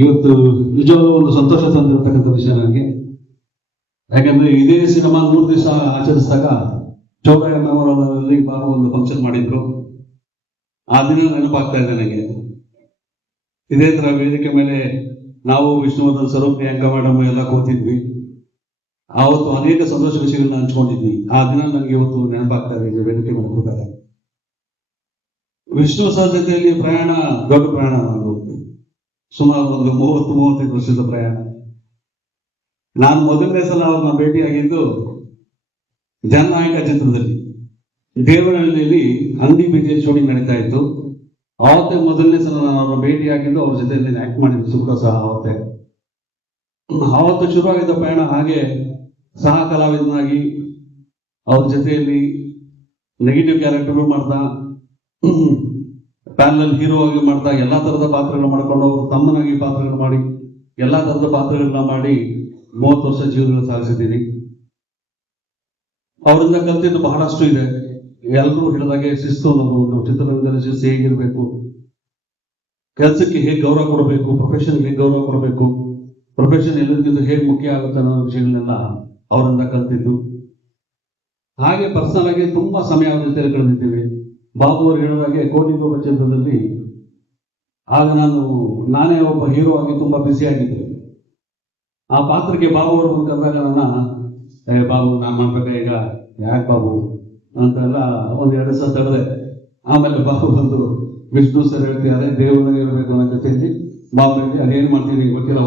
ಇವತ್ತು ನಿಜವಾಗ್ಲೂ ಒಂದು ಸಂತೋಷ ತಂದಿರತಕ್ಕಂಥ ವಿಷಯ ನನಗೆ. ಯಾಕಂದ್ರೆ ಇದೇ ಸಿನಿಮಾ 3 ದಿವಸ ಆಚರಿಸಿದಾಗ ಚೌರಾಯ ಮೆಮೋರಿಯಲ್ ಬಾಬು ಒಂದು ಫಂಕ್ಷನ್ ಮಾಡಿದ್ರು. ಆ ದಿನ ನೆನಪಾಗ್ತಾ ಇದೆ ನನಗೆ. ಇದೇ ತರ ವೇದಿಕೆ ಮೇಲೆ ನಾವು ವಿಷ್ಣುವರ್ಧನ್ ಸರ್, ಪ್ರಿಯಾಂಕಾ ಮೇಡಮ್ ಎಲ್ಲ ಕೂತಿದ್ವಿ. ಆವತ್ತು ಅನೇಕ ಸಂತೋಷ ವಿಷಯಗಳನ್ನ ಹಂಚ್ಕೊಂಡಿದ್ವಿ. ಆ ದಿನ ನನಗೆ ಇವತ್ತು ನೆನಪಾಗ್ತಾ ಇದೆ ವೇದಿಕೆ ಮೇಲೆ ಕೂತಾಗ. ವಿಷ್ಣು ಸರ್ ಜೊತೆಯಲ್ಲಿ ಪ್ರಯಾಣ ದೊಡ್ಡ ಪ್ರಯಾಣ ನಂದು. ಸುಮಾರು ಒಂದು 30-35 ವರ್ಷದ ಪ್ರಯಾಣ. ನಾನು ಮೊದಲನೇ ಸಲ ಅವ್ರನ್ನ ಭೇಟಿಯಾಗಿದ್ದು ಜನನಾಯಕ ಚಿತ್ರದಲ್ಲಿ. ದೇವನಹಳ್ಳಿಯಲ್ಲಿ ಅಂಗಡಿ ಬೀದಿಯ ಶೂಟಿಂಗ್ ನಡೀತಾ ಇತ್ತು. ಅವತ್ತೇ ಮೊದಲನೇ ಸಲ ನಾನು ಅವ್ರನ್ನ ಭೇಟಿಯಾಗಿದ್ದು, ಅವ್ರ ಜೊತೆಯಲ್ಲಿ ಆಕ್ಟ್ ಮಾಡಿದ್ದು ಸುಖ ಸಹ ಅವತ್ತೇ. ಅವತ್ತು ಶುರುವಾಗಿದ್ದ ಪ್ರಯಾಣ ಹಾಗೆ ಸಹ ಕಲಾವಿದನಾಗಿ ಅವ್ರ ಜೊತೆಯಲ್ಲಿ ನೆಗೆಟಿವ್ ಕ್ಯಾರೆಕ್ಟರ್ ಮಾಡ್ತಾ, ಪ್ಯಾನಲ್ ಹೀರೋ ಆಗಿ ಮಾಡ್ತಾ, ಎಲ್ಲಾ ತರದ ಪಾತ್ರಗಳು ಮಾಡ್ಕೊಂಡು ಅವರು ತಮ್ಮನಾಗಿ ಪಾತ್ರಗಳು ಮಾಡಿ ಎಲ್ಲಾ ತರದ ಪಾತ್ರಗಳನ್ನ ಮಾಡಿ 30 ವರ್ಷ ಜೀವನ ಸಾಗಿಸಿದ್ದೀನಿ. ಅವರಿಂದ ಕಲ್ತಿದ್ದು ಬಹಳಷ್ಟು ಇದೆ. ಎಲ್ಲರೂ ಹೇಳಿದಾಗೆ ಶಿಸ್ತು ಅನ್ನೋದು, ಒಂದು ಚಿತ್ರರಂಗದಲ್ಲಿ ಶಿಸ್ತು ಹೇಗಿರ್ಬೇಕು, ಕೆಲಸಕ್ಕೆ ಹೇಗೆ ಗೌರವ ಕೊಡಬೇಕು, ಪ್ರೊಫೆಷನ್ ಹೇಗೆ ಗೌರವ ಕೊಡಬೇಕು, ಪ್ರೊಫೆಷನ್ ಎಲ್ಲರಿಗಿಂತ ಹೇಗೆ ಮುಖ್ಯ ಆಗುತ್ತೆ ಅನ್ನೋ ವಿಷಯಗಳನ್ನೆಲ್ಲ ಅವರಿಂದ ಕಲ್ತಿದ್ದು. ಹಾಗೆ ಪರ್ಸನಲ್ ಆಗಿ ತುಂಬಾ ಸಮಯ ಅವ್ರ ಜೊತೆ ಕಳೆದಿದ್ದೀವಿ. ಬಾಬು ಅವರು ಹೇಳಿದಾಗೆ ಕೋಟಿಗೊಬ್ಬ ಚಿತ್ರದಲ್ಲಿ ಆಗ ನಾನೇ ಒಬ್ಬ ಹೀರೋ ಆಗಿ ತುಂಬಾ ಬ್ಯುಸಿ ಆಗಿದ್ದೆ. ಆ ಪಾತ್ರಕ್ಕೆ ಬಾಬು ಅವರು ಬಂದಾಗ ಬಾಬು ನಾನು ಮಾಡ್ಬೇಕ ಈಗ, ಯಾಕೆ ಬಾಬು ಅಂತೆಲ್ಲ 1-2 ಸಲ ತಡೆದೆ. ಆಮೇಲೆ ಬಾಬು ಬಂದು ವಿಷ್ಣು ಸರ್ ಹೇಳ್ತಿದ್ದಾರೆ ದೇವರಾಗಿ ಇರಬೇಕು ಅನ್ನೋ ಜೊತೆಯಲ್ಲಿ ಬಾಬು ಹೇಳಿ ಅದೇನ್ ಮಾಡ್ತೀನಿ ಗೊತ್ತಿಲ್ಲ.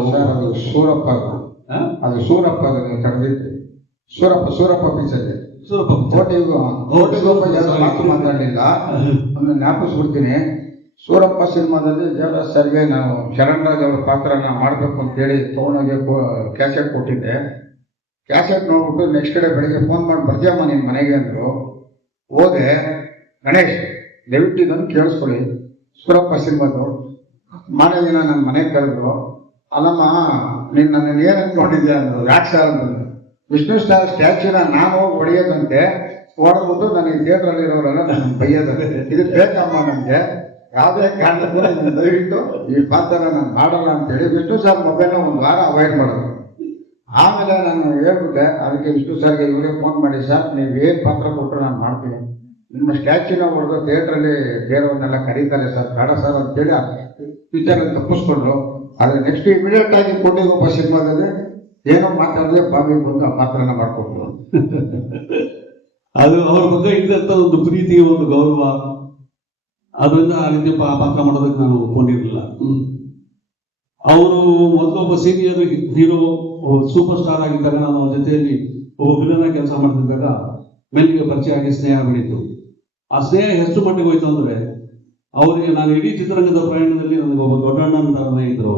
ಸೂರಪ್ಪ ಅದು ಸೂರಪ್ಪ ಕರೆದಿತ್ತು. ಸೂರಪ್ಪ ಪಿಕ್ಚರ್ ಕೋಟಿಗೊಬ್ಬ ಮಾತು ಮಾತಾಡಲಿಲ್ಲ. ಒಂದು ಜ್ಞಾಪಿಸ್ಬಿಡ್ತೀನಿ. ಸೂರಪ್ಪ ಸಿನಿಮಾದಲ್ಲಿ ದೇವರಾಜ್ ಸರ್ಗೆ ನಾವು ಶರಣ್ರಾಜ್ ಅವ್ರ ಪಾತ್ರನ ಮಾಡಬೇಕು ಅಂತೇಳಿ ತಗೊಂಡೋಗಿ ಕ್ಯಾಸೆಟ್ ಕೊಟ್ಟಿದ್ದೆ. ಕ್ಯಾಸೆಟ್ ನೋಡ್ಬಿಟ್ಟು ನೆಕ್ಸ್ಟ್ ಡೇ ಬೆಳಿಗ್ಗೆ ಫೋನ್ ಮಾಡಿ ಬರ್ತೀಯಮ್ಮ ನಿನ್ನ ಮನೆಗೆ ಅಂದರು. ಹೋದೆ. ಗಣೇಶ್ ದಯವಿಟ್ಟು ಇದನ್ನು ಕೇಳಿಸ್ಕೊಳ್ಳಿ, ಸೂರಪ್ಪ ಸಿನಿಮಾದು ಮಾರನೇ ದಿನ ನನ್ನ ಮನೆಗೆ ಕರೆದ್ರು. ಅಲ್ಲಮ್ಮ ನೀನು ನನ್ನನ್ನು ಏನು ಅಂದ್ಕೊಂಡಿದ್ಯಾ ಅಂದರು. ಯಾಕೆ ಸರ್ ಅಂತಂದ್ರು. ವಿಷ್ಣು ಸ್ಟಾರ್ ಸ್ಟ್ಯಾಚ್ಯೂನ ನಾನು ಹೋಗಿ ಹೊಡೆಯೋದಂತೆ, ಹೊಡೆದ್ಬಿಟ್ಟು ನನಗೆ ಥಿಯೇಟ್ರಲ್ಲಿ ಇರೋರೆಲ್ಲ ನನ್ನ ಬೈಯೋದಂತೆ. ಇದು ಬೇಕಮ್ಮ ನನಗೆ, ಯಾವುದೇ ಕಾರಣಕ್ಕೂ ದಯವಿಟ್ಟು ಈ ಪಾತ್ರ ನಾನು ಮಾಡಲ್ಲ ಅಂತೇಳಿ ವಿಷ್ಣು ಸರ್ ಮೊಬೈಲ್ನ 1 ವಾರ ಅವಾಯ್ಡ್ ಮಾಡೋದು. ಆಮೇಲೆ ನಾನು ಹೇಳ್ಬಿಟ್ಟೆ. ಅದಕ್ಕೆ ವಿಷ್ಣು ಸರ್ಗೆ ಇವರೇ ಫೋನ್ ಮಾಡಿ, ಸರ್ ನೀವು ಏನು ಪಾತ್ರ ಕೊಟ್ಟರು ನಾನು ಮಾಡ್ತೀನಿ, ನಿಮ್ಮ ಸ್ಟ್ಯಾಚ್ಯೂನ ಹೊಡೆದು ಥಿಯೇಟ್ರಲ್ಲಿ ಬೇರೆಯವ್ರನ್ನೆಲ್ಲ ಕರೀತಾರೆ ಸರ್, ಬೇಡ ಸರ್ ಅಂತೇಳಿ ಪಿಕ್ಚರ್ ತಪ್ಪಿಸ್ಕೊಂಡ್ರು. ಆದರೆ ನೆಕ್ಸ್ಟ್ ಇಮಿಡಿಯೇಟ್ ಆಗಿ ಕೋಟಿಗೊಬ್ಬ ಸಿನಿಮಾದಲ್ಲಿ ಏನೋ ಮಾತಾಡಿದ್ರೆ ಬಾಬಿ ಬಂದು ಆ ಪಾತ್ರನ ಮಾಡ್ಕೊಟ್ರು. ಅದು ಅವ್ರ ಬಗ್ಗೆ ಇದ್ದಂತ ಒಂದು ಪ್ರೀತಿ, ಒಂದು ಗೌರವ, ಅದರಿಂದ ಆ ರೀತಿ ಪಾತ್ರ ಮಾಡೋದಕ್ಕೆ ನಾನು ಒಪ್ಕೊಂಡಿರಲಿಲ್ಲ. ಅವರು ಮೊದಲೊಬ್ಬ ಸೀನಿಯರ್ ಹೀರೋ, ಸೂಪರ್ ಸ್ಟಾರ್ ಆಗಿದ್ದಾಗ ನಾನು ಅವ್ರ ಜೊತೆಯಲ್ಲಿ ಒಬ್ಬ ವಿಲನ್ ಆಗಿ ಕೆಲಸ ಮಾಡ್ತಿದ್ದಾಗ ಮೆಲ್ಲಿಗೆ ಪರಿಚಯ ಆಗಿ ಸ್ನೇಹ ಬೆಳೀತು. ಆ ಸ್ನೇಹ ಎಷ್ಟು ಮಟ್ಟಿಗೆ ಹೋಯ್ತು ಅಂದ್ರೆ, ಅವರಿಗೆ ನಾನು ಇಡೀ ಚಿತ್ರರಂಗದ ಪ್ರಯಾಣದಲ್ಲಿ ನನಗೆ ಒಬ್ಬ ದೊಡ್ಡಣ್ಣ ತರನೇ ಇದ್ರು.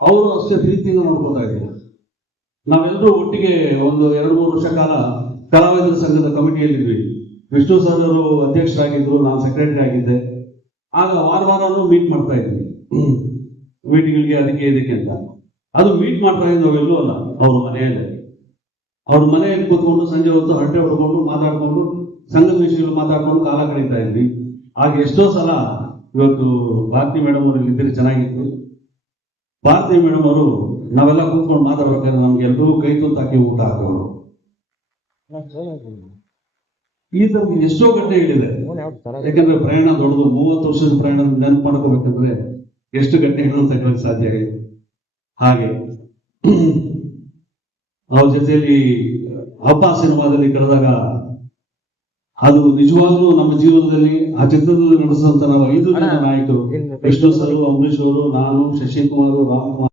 ಅವರು ಅಷ್ಟೇ ಪ್ರೀತಿಯಿಂದ ನೋಡ್ಕೊತಾ ಇದ್ರು. ನಾವೆಲ್ಲರೂ ಒಟ್ಟಿಗೆ ಒಂದು 2-3 ವರ್ಷ ಕಾಲ ಕಲಾವಿದರ ಸಂಘದ ಕಮಿಟಿಯಲ್ಲಿದ್ವಿ. ವಿಷ್ಣು ಸರ್ ಅವರು ಅಧ್ಯಕ್ಷರಾಗಿದ್ರು, ನಾನು ಸೆಕ್ರೆಟರಿ ಆಗಿದ್ದೆ. ಆಗ ವಾರನೂ ಮೀಟ್ ಮಾಡ್ತಾ ಇದ್ವಿ, ಮೀಟಿಂಗ್ಗೆ ಅದಕ್ಕೆ ಇದಕ್ಕೆ ಅಂತ. ಅದು ಮೀಟ್ ಮಾಡ್ತಾ ಇದ್ದು ನಾವೆಲ್ಲೂ ಅಲ್ಲ, ಅವ್ರ ಮನೆಯಲ್ಲೇ. ಅವ್ರ ಮನೆಯಲ್ಲಿ ಕೂತ್ಕೊಂಡು ಸಂಜೆ ಹೊತ್ತು ಹರಟೆ ಹೊಡ್ಕೊಂಡು ಮಾತಾಡ್ಕೊಂಡು ಸಂಘದ ವಿಷಯಗಳು ಮಾತಾಡ್ಕೊಂಡು ಕಾಲ ಕಳೀತಾ ಇದ್ವಿ. ಆಗ ಎಷ್ಟೋ ಸಲ ಇವತ್ತು ಭಾರತಿ ಮೇಡಮ್ ಅವರು ಇದ್ದರೆ ಚೆನ್ನಾಗಿತ್ತು. ಭಾರತಿ ಮೇಡಮ್ ಅವರು ನಾವೆಲ್ಲ ಕೂತ್ಕೊಂಡು ಮಾತಾಡ್ಬೇಕಾದ್ರೆ ನಮ್ಗೆಲ್ಲರೂ ಕೈ ತುತ್ತಾಕಿ ಊಟ ಹಾಕೋರು. ಈ ತರ ಎಷ್ಟೋ ಘಟನೆಗಳಿದೆ. ಯಾಕಂದ್ರೆ ಪ್ರಯಾಣ ದೊಡ್ಡದು, 30 ವರ್ಷದ ಪ್ರಯಾಣ ನೆನಪು ಮಾಡ್ಕೋಬೇಕಂದ್ರೆ ಎಷ್ಟು ಘಟನೆಗಳನ್ನು ತಗೊಳ್ಳೋಕೆ ಸಾಧ್ಯ ಆಗಿದೆ. ಹಾಗೆ ಅವ್ರ ಜೊತೆಯಲ್ಲಿ ಹಬ್ಬ ಸಿನಿಮಾದಲ್ಲಿ ಕಳೆದಾಗ ಅದು ನಿಜವಾಗ್ಲೂ ನಮ್ಮ ಜೀವನದಲ್ಲಿ ಆ ಚಿತ್ರದಲ್ಲಿ ನಡೆಸಿದಂತ ನಾವು 5 ಜನ ನಾಯಕರು, ವಿಷ್ಣು ಸರ್, ಅಂಬರೀಶ್ ಅವರು, ನಾನು, ಶಶಿಕುಮಾರ್, ರಾಮಕುಮಾರ್